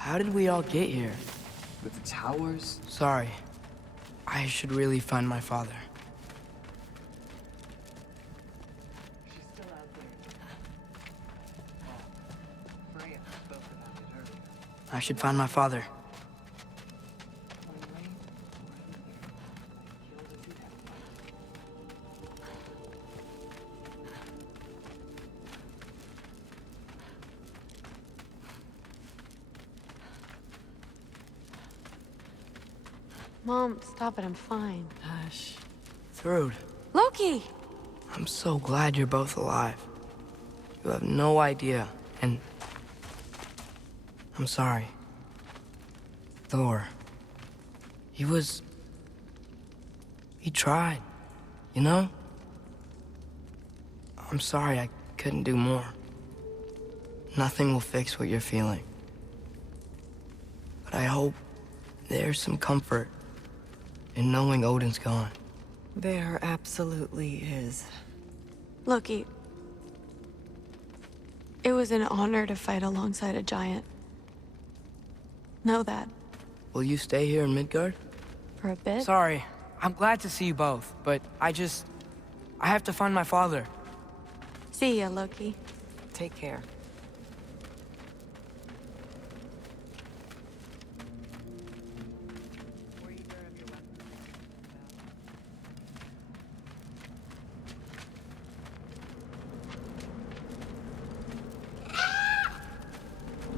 How did we all get here? With the towers? Sorry. I should really find my father. She's still out there. Oh, Freya spoke about it earlier. I should find my father. Mom, stop it, I'm fine. Hush. Thrud, Loki! I'm so glad you're both alive. You have no idea, and... I'm sorry. Thor. He tried, you know? I'm sorry I couldn't do more. Nothing will fix what you're feeling. But I hope there's some comfort in knowing Odin's gone. There absolutely is. Loki, it was an honor to fight alongside a giant. Know that. Will you stay here in Midgard? For a bit? Sorry. I'm glad to see you both, but I have to find my father. See ya, Loki. Take care.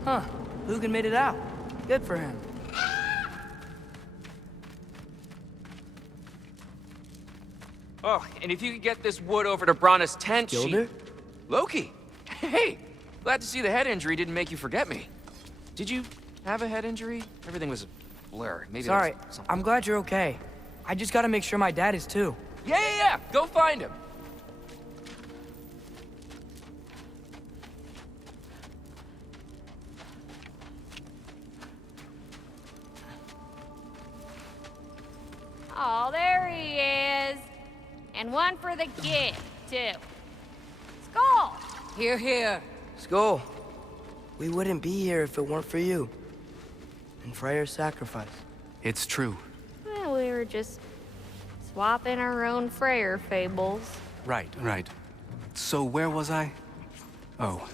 Huh. Lugan made it out. Good for him. Oh, and if you could get this wood over to Brana's tent, Gilder? Loki! Hey! Glad to see the head injury didn't make you forget me. Did you have a head injury? Everything was a blur. Maybe Sorry. that was something. I'm glad you're okay. I just gotta make sure my dad is too. Yeah! Go find him! Oh, there he is. And one for the kid, too. Skull! Here, here. Skull. We wouldn't be here if it weren't for you. And Freyr's sacrifice. It's true. Well, we were just swapping our own Freyr fables. Right. So where was I? Oh.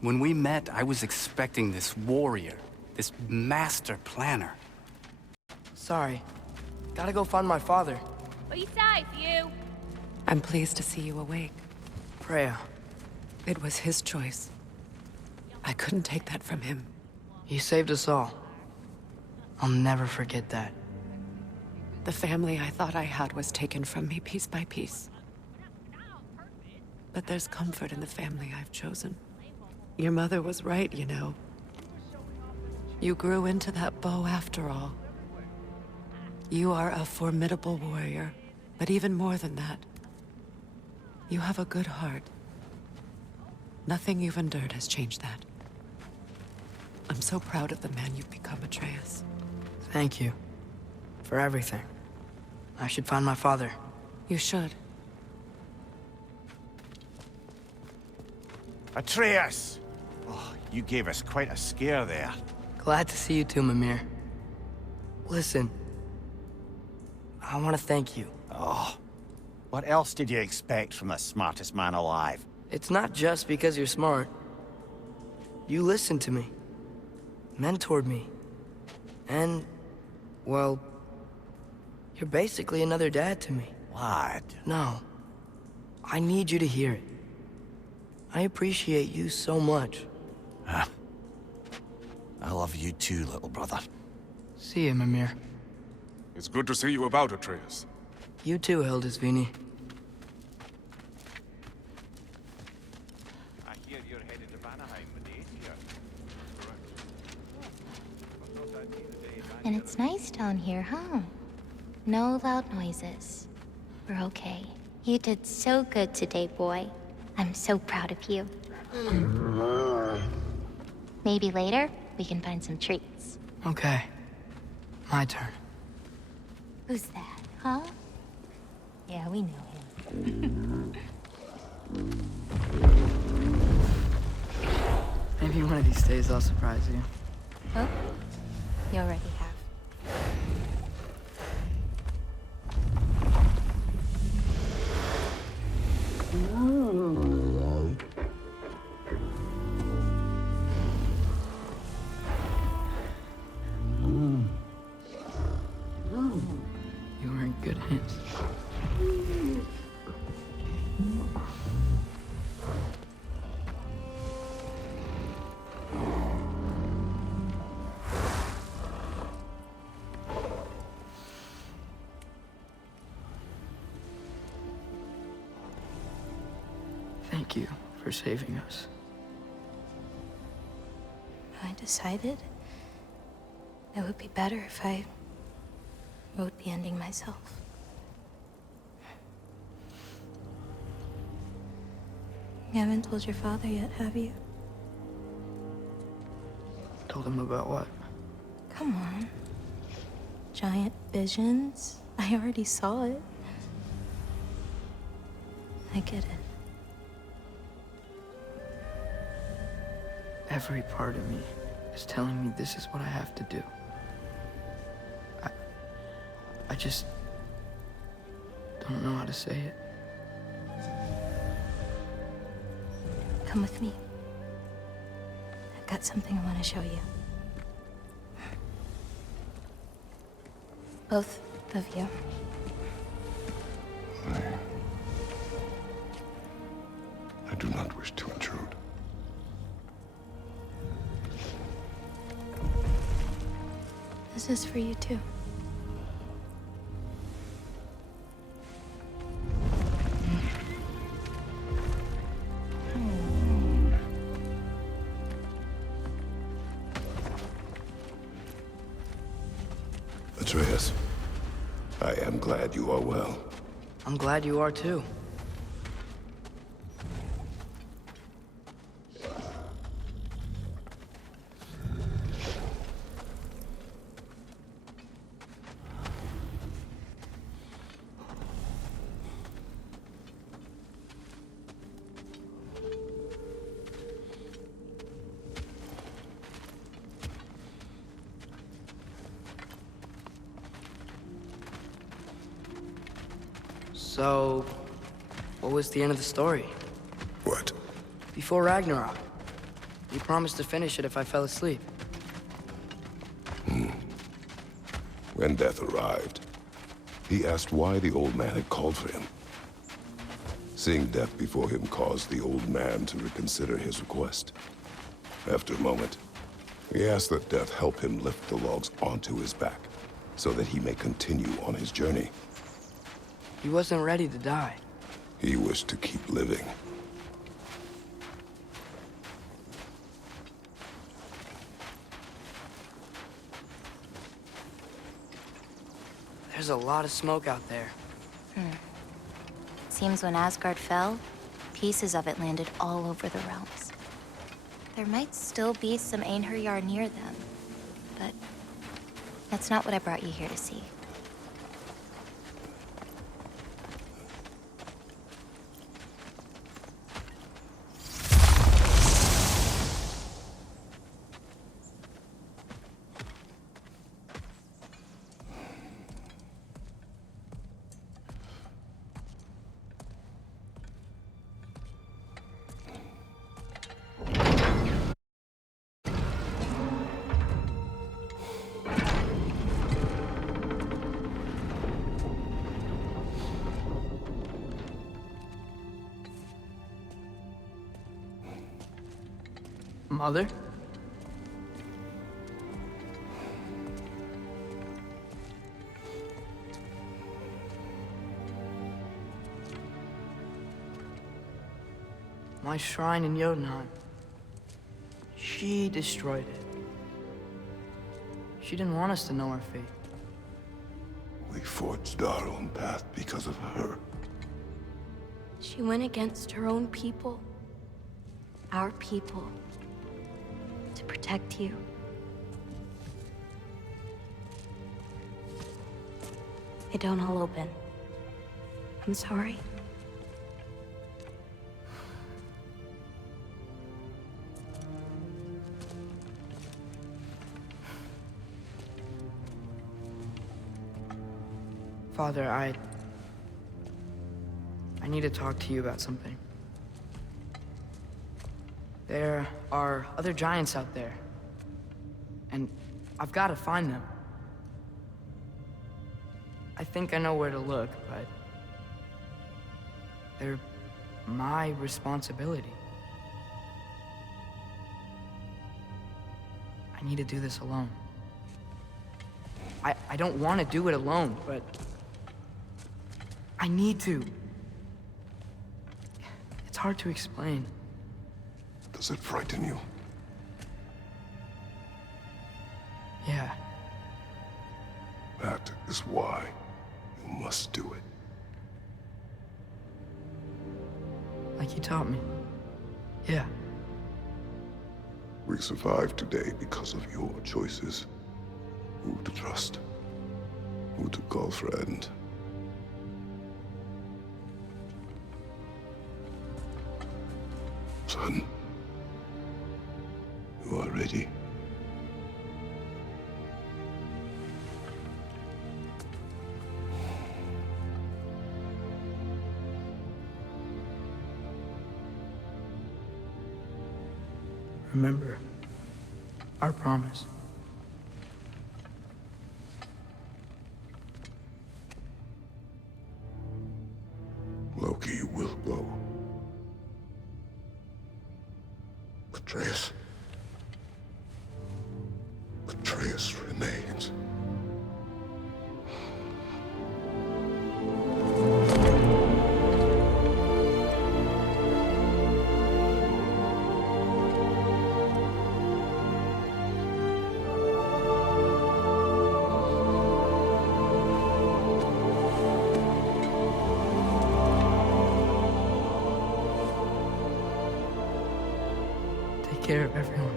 When we met, I was expecting this warrior, this master planner. Sorry. Gotta go find my father. Be safe, you. I'm pleased to see you awake. Freya, It was his choice. I couldn't take that from him. you saved us all. I'll never forget that. The family I thought I had was taken from me piece by piece. But there's comfort in the family I've chosen. Your mother was right, you know. You grew into that bow after all. You are a formidable warrior, but even more than that, you have a good heart. Nothing you've endured has changed that. I'm so proud of the man you've become, Atreus. Thank you. For everything. I should find my father. You should. Atreus! Oh, you gave us quite a scare there. Glad to see you too, Mimir. Listen. I want to thank you. Oh, what else did you expect from the smartest man alive? It's not just because you're smart. You listened to me. Mentored me. And, well, you're basically another dad to me. Lad. No. I need you to hear it. I appreciate you so much. Huh. I love you too, little brother. See you, Mimir. It's good to see you about, Atreus. You too, Hildisvini. I hear you're headed to Vanaheim with the Aesir. And it's nice down here, huh? No loud noises. We're okay. You did so good today, boy. I'm so proud of you. Maybe later, we can find some treats. Okay. My turn. Who's that, huh? Yeah, we know him. Maybe one of these days I'll surprise you. Oh, you already have. You were in good hands. Thank you for saving us. I decided it would be better if I wrote the ending myself. You haven't told your father yet, have you? Told him about what? Come on. Giant visions? I already saw it. I get it. Every part of me is telling me this is what I have to do. I just don't know how to say it. Come with me. I've got something I want to show you. Both of you. I do not wish to intrude. This is for you too. Atreus, I am glad you are well. I'm glad you are too. So, what was the end of the story? What? Before Ragnarok, you promised to finish it if I fell asleep. When death arrived, he asked why the old man had called for him. Seeing death before him caused the old man to reconsider his request. After a moment, he asked that death help him lift the logs onto his back, so that he may continue on his journey. He wasn't ready to die. He wished to keep living. There's a lot of smoke out there. Seems when Asgard fell, pieces of it landed all over the realms. There might still be some Einherjar near them, but that's not what I brought you here to see. Mother? My shrine in Jotunheim. She destroyed it. She didn't want us to know our fate. We forged our own path because of her. She went against her own people. Our people. To protect you. They don't all open. I'm sorry. Father, I need to talk to you about something. There are other giants out there, and I've got to find them. I think I know where to look, but they're my responsibility. I need to do this alone. I don't want to do it alone, but I need to. It's hard to explain. Does it frighten you? Yeah. That is why you must do it. Like you taught me. Yeah. We survived today because of your choices. Who to trust, who to call friend. Son, you are ready. Remember our promise. Loki will go. Atreus. Atreus remains. Take care of everyone.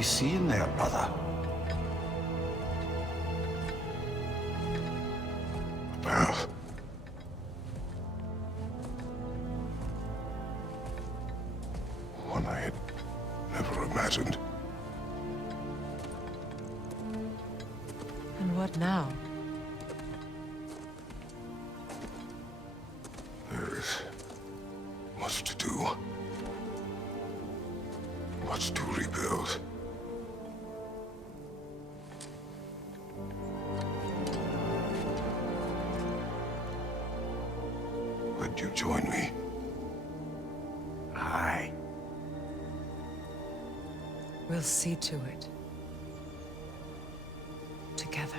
you seeing there, brother? A path. One I had never imagined. And what now? There is much to do. Much to rebuild. Would you join me? Aye. We'll see to it. Together.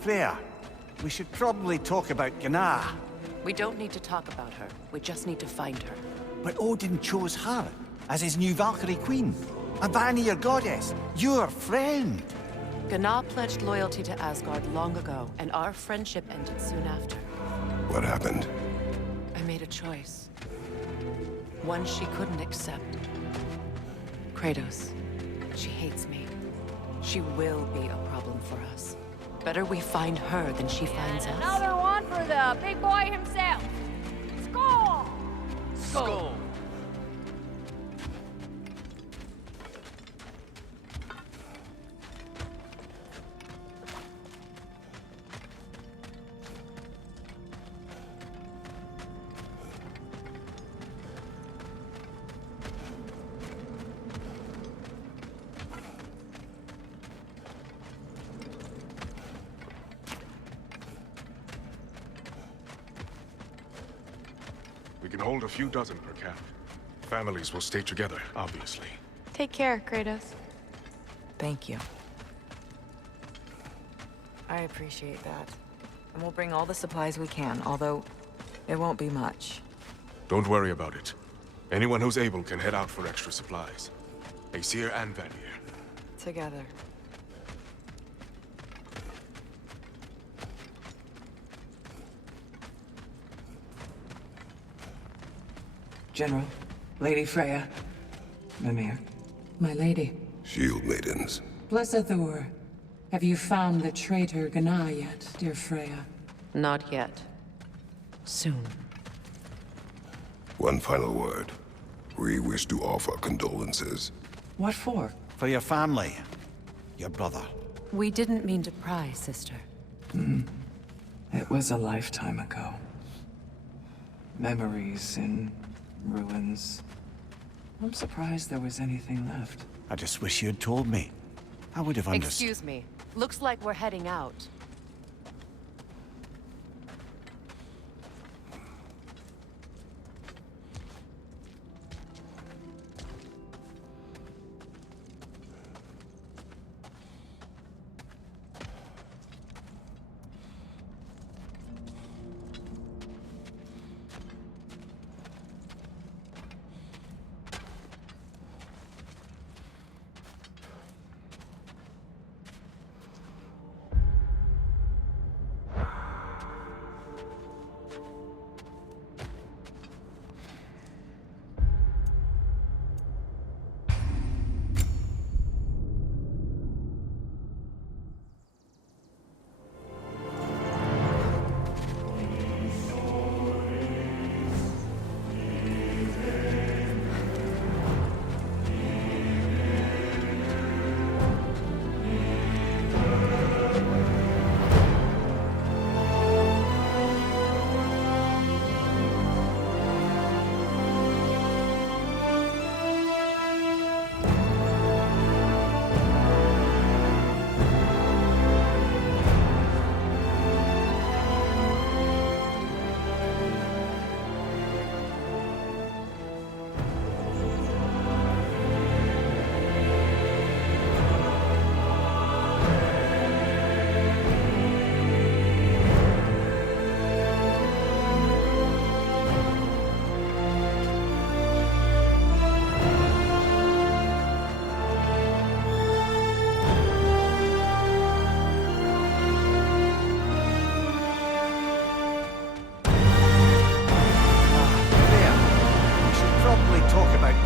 Freya, we should probably talk about Gná. We don't need to talk about her. We just need to find her. But Odin chose her as his new Valkyrie queen. A Vanir goddess, your friend. Gná pledged loyalty to Asgard long ago, and our friendship ended soon after. What happened? I made a choice. One she couldn't accept. Kratos. She hates me. She will be a problem for us. Better we find her than she finds us. Another one for the big boy himself. Skull! Skull! We can hold a few dozen per camp. Families will stay together, obviously. Take care, Kratos. Thank you. I appreciate that. And we'll bring all the supplies we can, although it won't be much. Don't worry about it. Anyone who's able can head out for extra supplies. Aesir and Vanir. Together. General, Lady Freya, Mimir, my lady. Shield maidens. Blessed Thor, have you found the traitor Gná yet, dear Freya? Not yet. Soon. One final word. We wish to offer condolences. What for? For your family. Your brother. We didn't mean to pry, sister. It was a lifetime ago. Memories in ruins. I'm surprised there was anything left. I just wish you had told me. I would have understood. Excuse me. Looks like we're heading out.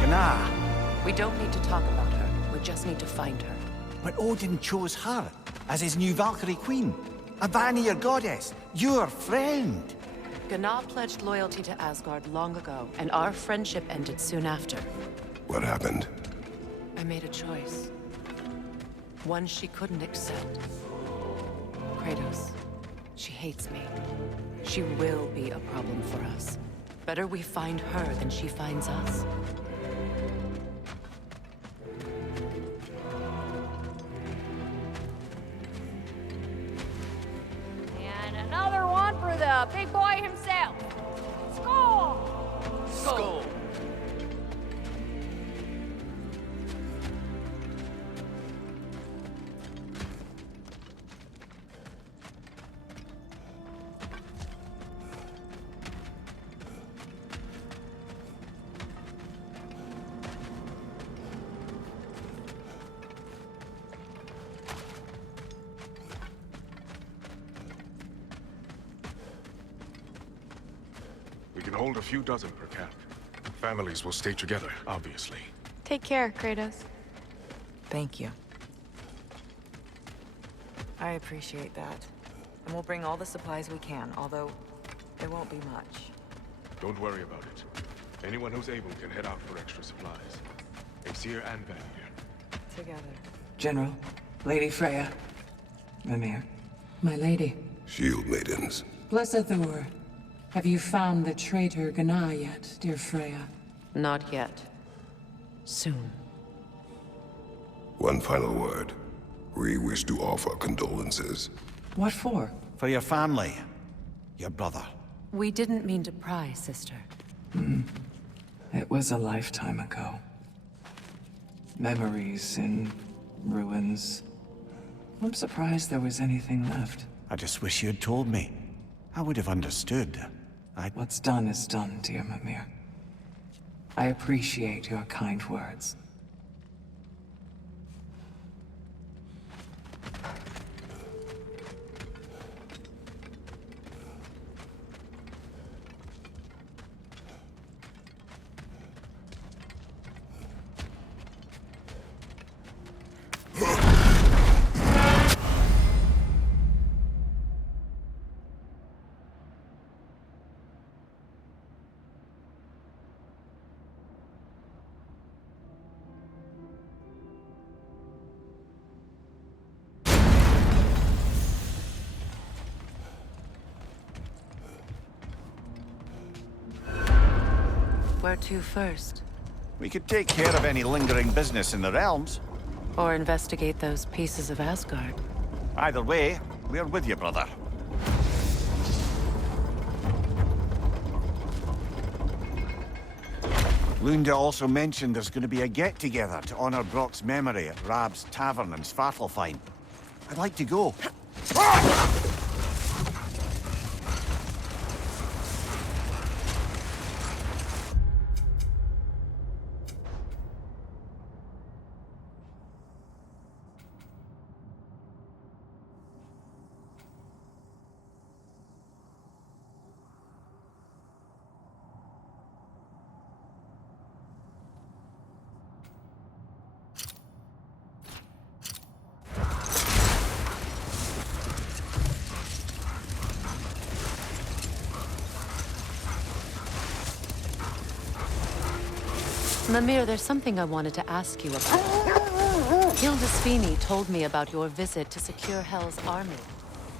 Gná. We don't need to talk about her. We just need to find her. But Odin chose her as his new Valkyrie queen. A Vanir goddess. Your friend. Gná pledged loyalty to Asgard long ago, and our friendship ended soon after. What happened? I made a choice. One she couldn't accept. Kratos. She hates me. She will be a problem for us. Better we find her than she finds us. And another one for the big boy himself. Skull! Skull! We can hold a few dozen per camp. Families will stay together, obviously. Take care, Kratos. Thank you. I appreciate that. And we'll bring all the supplies we can, although there won't be much. Don't worry about it. Anyone who's able can head out for extra supplies. Aesir and Vanir. Together. General, Lady Freya, Mimir, my lady. Shield maidens. Blessed Thor, have you found the traitor Gná yet, dear Freya? Not yet. Soon. One final word. We wish to offer condolences. What for? For your family. Your brother. We didn't mean to pry, sister. It was a lifetime ago. Memories in ruins. I'm surprised there was anything left. I just wish you had told me. I would have understood. What's done is done, dear Mimir. I appreciate your kind words. Where to first? We could take care of any lingering business in the realms. Or investigate those pieces of Asgard. Either way, we're with you, brother. Lunda also mentioned there's going to be a get-together to honor Brock's memory at Rab's Tavern in Svartalfheim. I'd like to go. Mimir, there's something I wanted to ask you about. Hildisvini told me about your visit to secure Hell's army,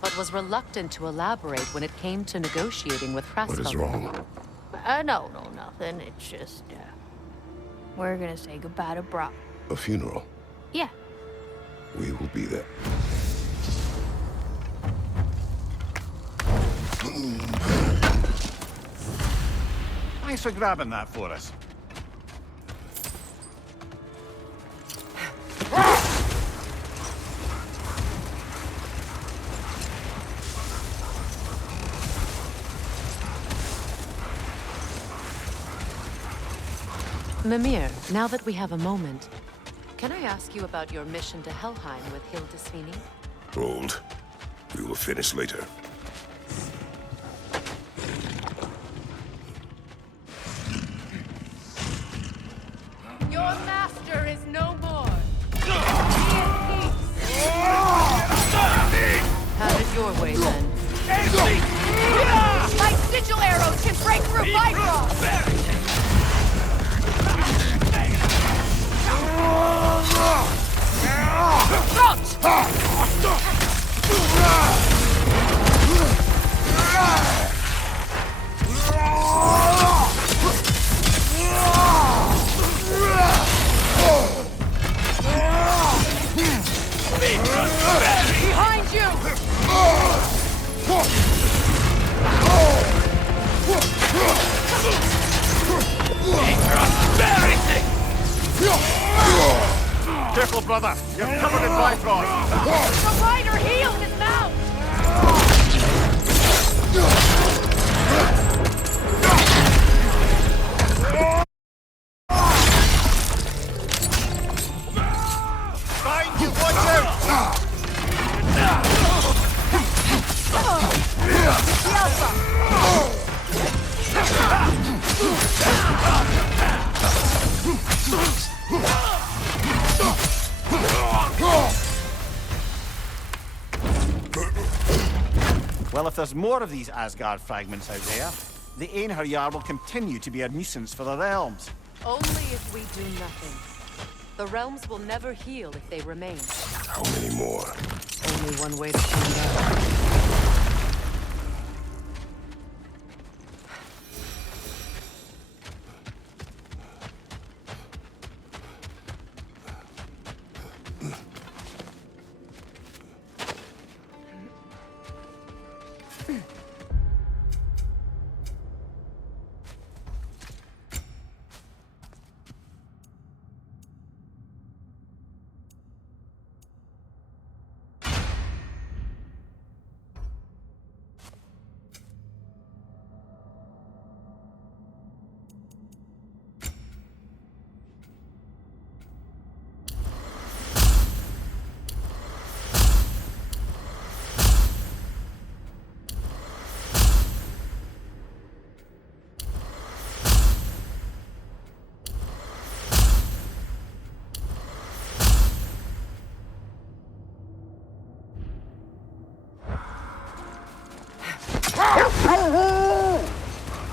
but was reluctant to elaborate when it came to negotiating with Hraesvelgr. What is wrong? No, nothing. It's just, we're gonna say goodbye to Brock. A funeral? Yeah. We will be there. Thanks for grabbing that for us. Mimir, now that we have a moment, can I ask you about your mission to Helheim with Hildisvini? Hold. We will finish later. Your master is no more. Have it your way, then. My sigil arrows can break through Bifrost! Behind you! Careful, brother. You're covered in Bifrost. The rider healed his mouth! Behind you, watch out! Well, if there's more of these Asgard fragments out there, the Einherjar will continue to be a nuisance for the realms. Only if we do nothing. The realms will never heal if they remain. How many more? Only one way to find out.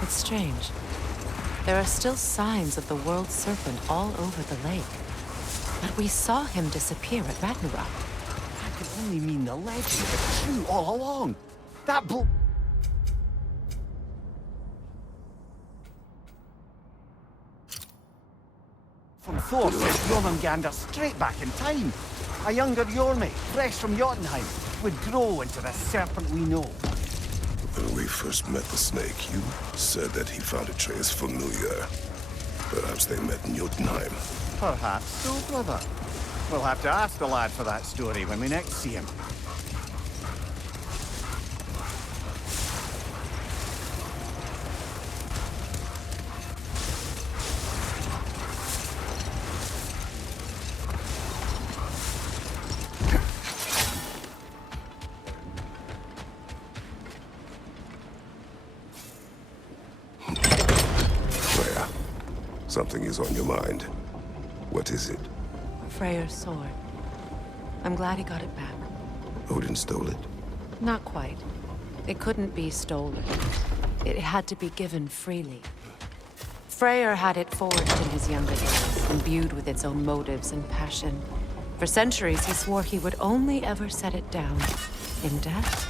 It's strange. There are still signs of the world serpent all over the lake. But we saw him disappear at Ragnarok. That could only mean the legend was true all along. That from Thor sent Jormungandr straight back in time. A younger Jormi, fresh from Jotunheim, would grow into the serpent we know. When we first met the snake, you said that he found Atreus familiar. Perhaps they met in Jotunheim. Perhaps so, brother. We'll have to ask the lad for that story when we next see him. Something is on your mind. What is it? Freyr's sword. I'm glad he got it back. Odin stole it? Not quite. It couldn't be stolen. It had to be given freely. Freyr had it forged in his younger days, imbued with its own motives and passion. For centuries, he swore he would only ever set it down in death,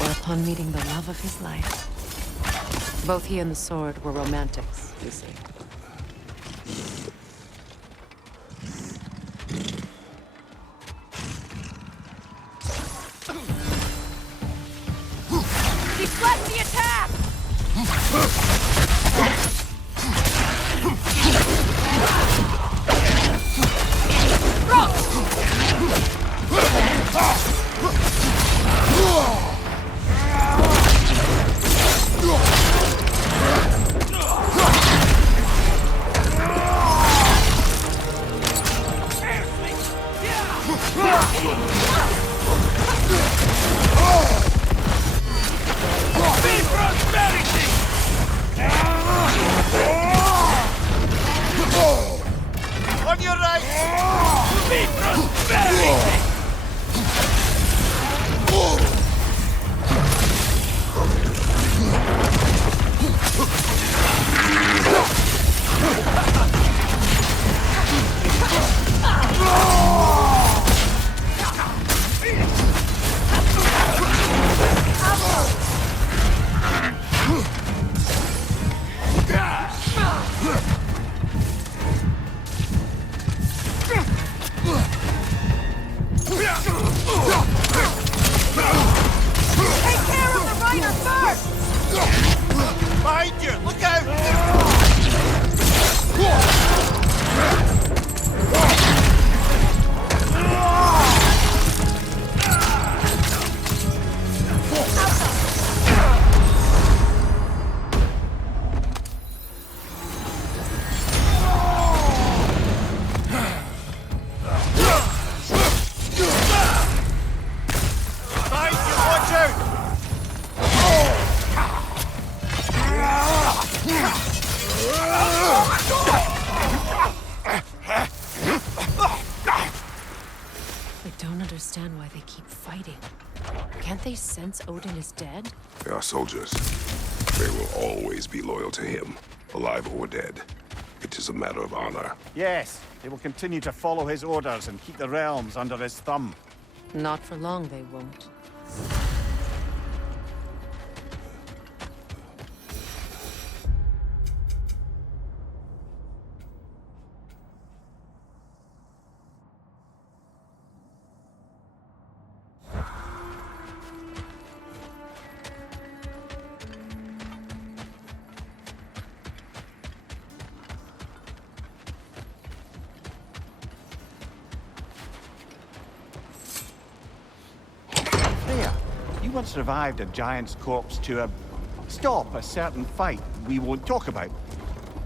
or upon meeting the love of his life. Both he and the sword were romantics, you see. Deflect the attack! understand why they keep fighting. Can't they sense Odin is dead? They are soldiers. They will always be loyal to him, alive or dead. It is a matter of honor. Yes, they will continue to follow his orders and keep the realms under his thumb. Not for long, they won't. You once revived a giant's corpse to stop a certain fight we won't talk about.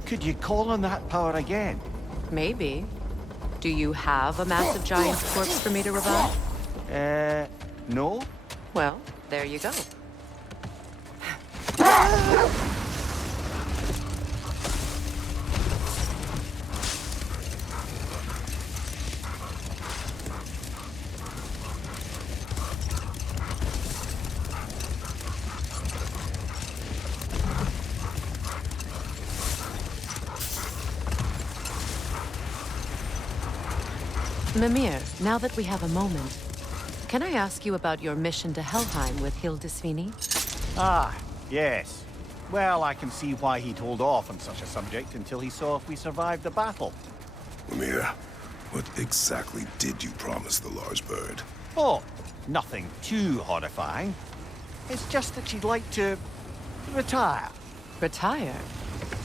Could you call on that power again? Maybe. Do you have a massive giant's corpse for me to revive? No? Well, there you go. Mimir, now that we have a moment, can I ask you about your mission to Helheim with Hildisvini? Ah, yes. Well, I can see why he'd hold off on such a subject until he saw if we survived the battle. Mimir, what exactly did you promise the large bird? Oh, nothing too horrifying. It's just that she'd like to retire. Retire?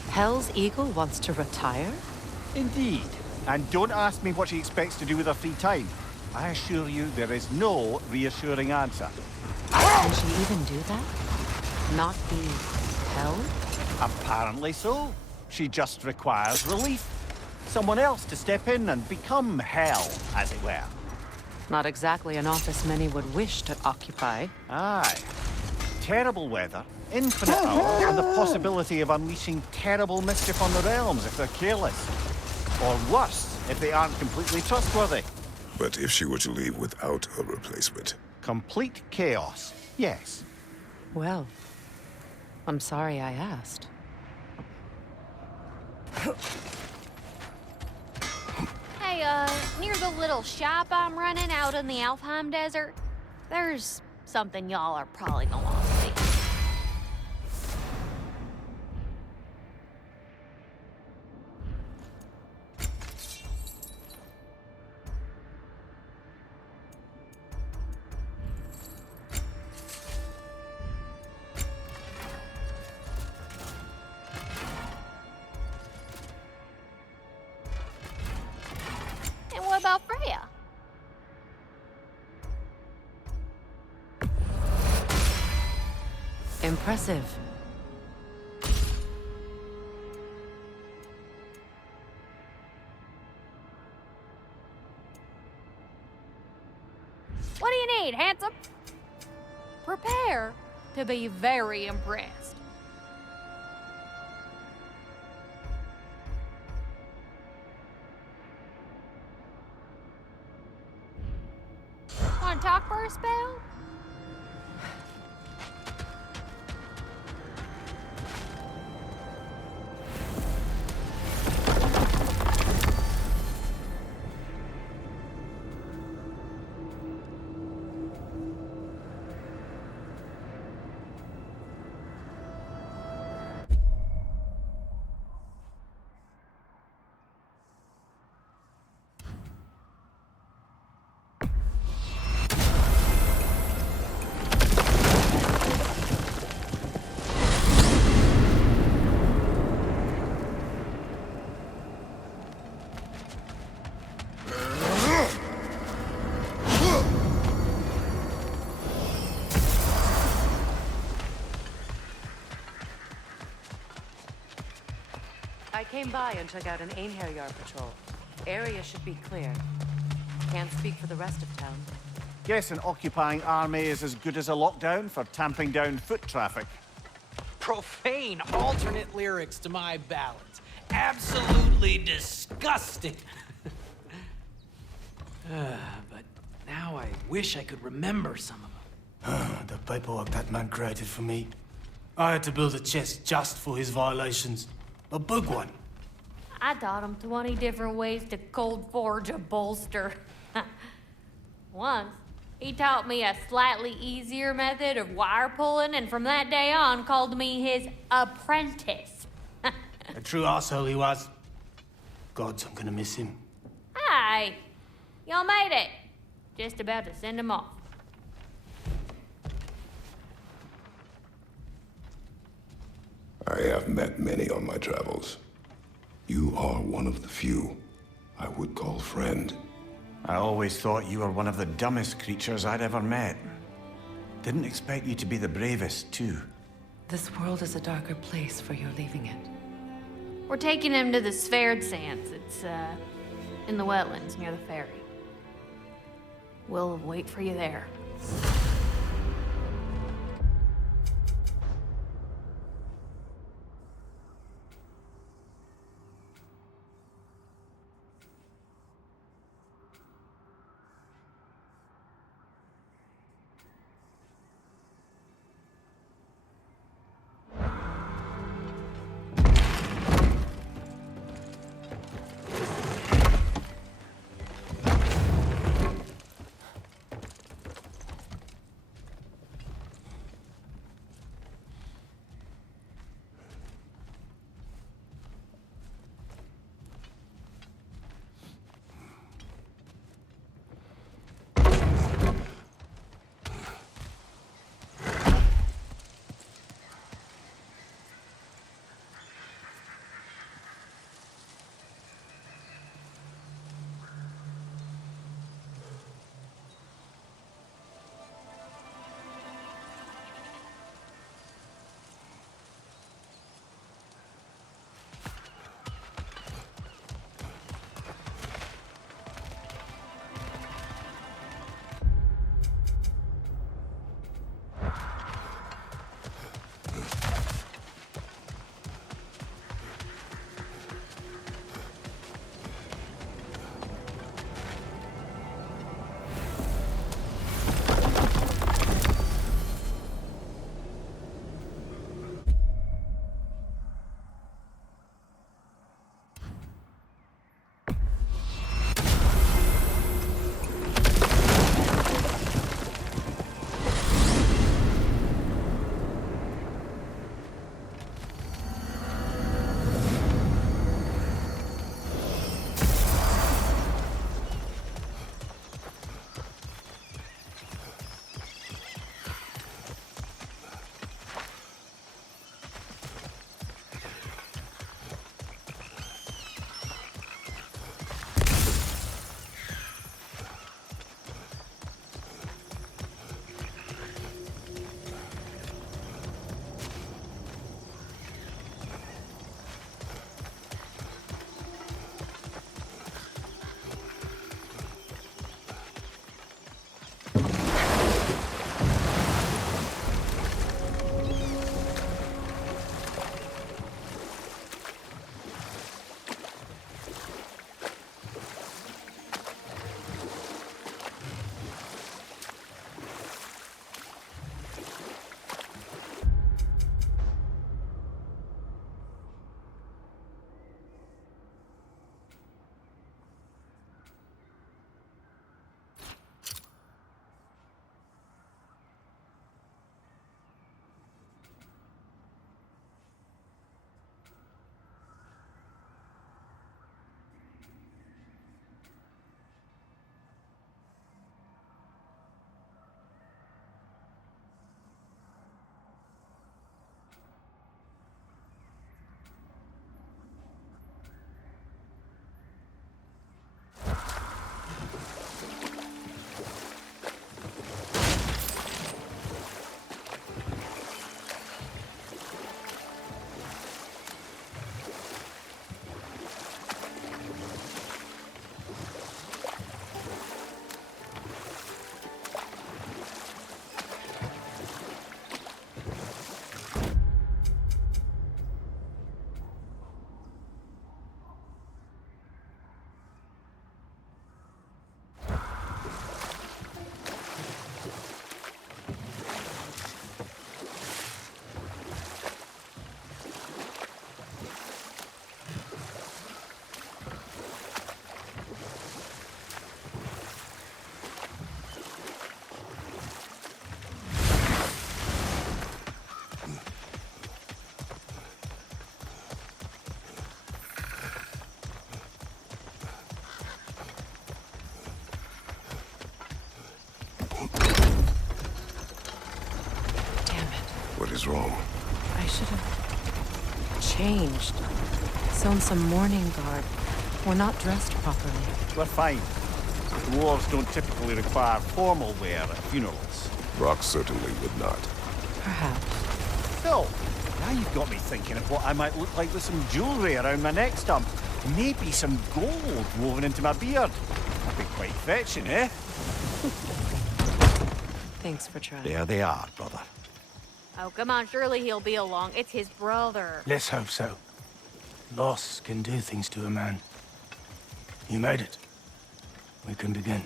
Hell's Eagle wants to retire? Indeed. And don't ask me what she expects to do with her free time. I assure you there is no reassuring answer. Can she even do that? Not be hell? Apparently so. She just requires relief. Someone else to step in and become hell, as it were. Not exactly an office many would wish to occupy. Aye. Terrible weather, infinite power, and the possibility of unleashing terrible mischief on the realms if they're careless. Or worse, if they aren't completely trustworthy. But if she were to leave without a replacement? Complete chaos, yes. Well, I'm sorry I asked. Hey, near the little shop I'm running out in the Alfheim desert, there's something y'all are probably gonna want to see. And what about Freya? Impressive. What do you need, handsome? Prepare to be very impressed. Want to talk for a spell? I came by and took out an Einherjar patrol. Area should be clear. Can't speak for the rest of town. Guess an occupying army is as good as a lockdown for tamping down foot traffic. Profane alternate lyrics to my ballads. Absolutely disgusting. But now I wish I could remember some of them. The paperwork that man created for me. I had to build a chest just for his violations. A big one. I taught him 20 different ways to cold forge a bolster. Once, he taught me a slightly easier method of wire pulling, and from that day on called me his apprentice. A true asshole he was. Gods, I'm gonna miss him. Hi, y'all made it. Just about to send him off. I have met many on my travels. You are one of the few I would call friend. I always thought you were one of the dumbest creatures I'd ever met. Didn't expect you to be the bravest, too. This world is a darker place for your leaving it. We're taking him to the Sverd Sands. It's, in the wetlands near the ferry. We'll wait for you there. changed. Sewn some mourning garb. We're not dressed properly. We're fine. Dwarves don't typically require formal wear at funerals. Brock certainly would not. Perhaps. Still, now you've got me thinking of what I might look like with some jewellery around my neck stump. Maybe some gold woven into my beard. That'd be quite fetching, eh? Thanks for trying. There they are, brother. Oh, come on, surely he'll be along. It's his brother. Let's hope so. Loss can do things to a man. You made it. We can begin.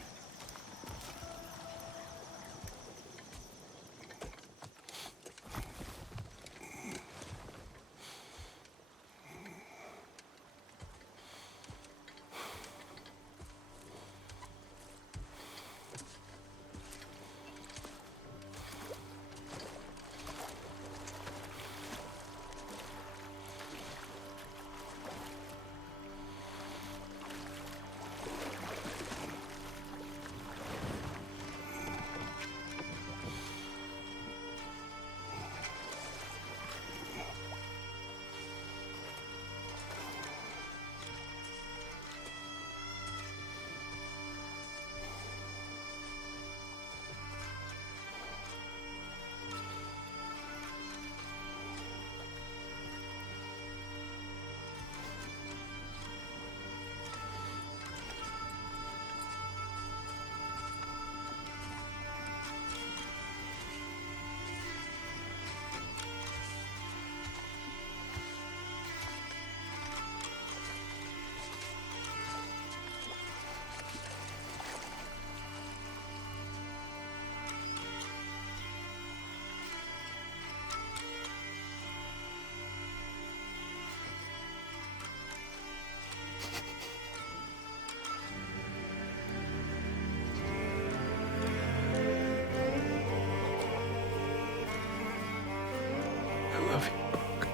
I love you, Brock.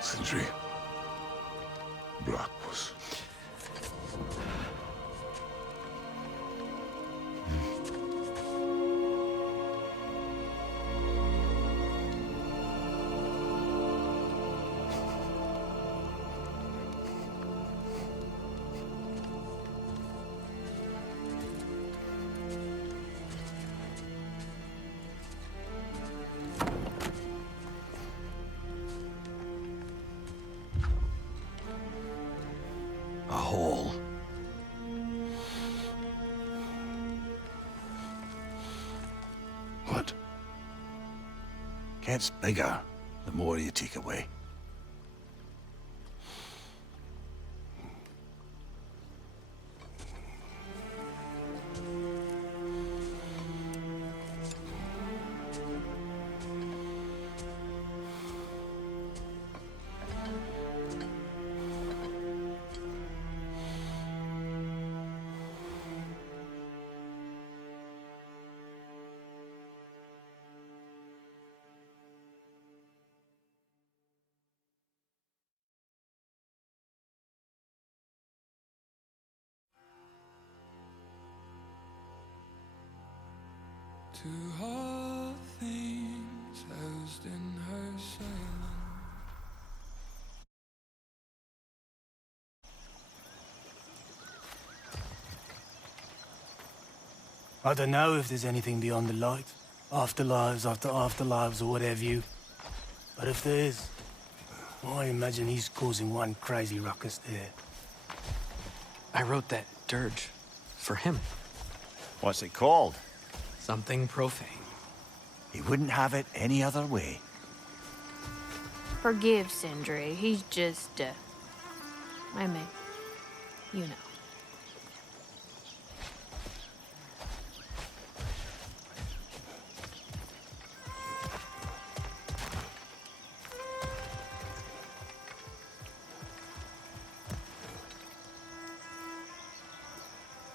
Sindri. Brock was... A hole. What? Gets bigger the more you take away. To all things housed in her silence. I don't know if there's anything beyond the light. Afterlives after afterlives or whatever you. But if there is, I imagine he's causing one crazy ruckus there. I wrote that dirge for him. What's it called? Something profane. He wouldn't have it any other way. Forgive Sindri. He's just, I mean, you know.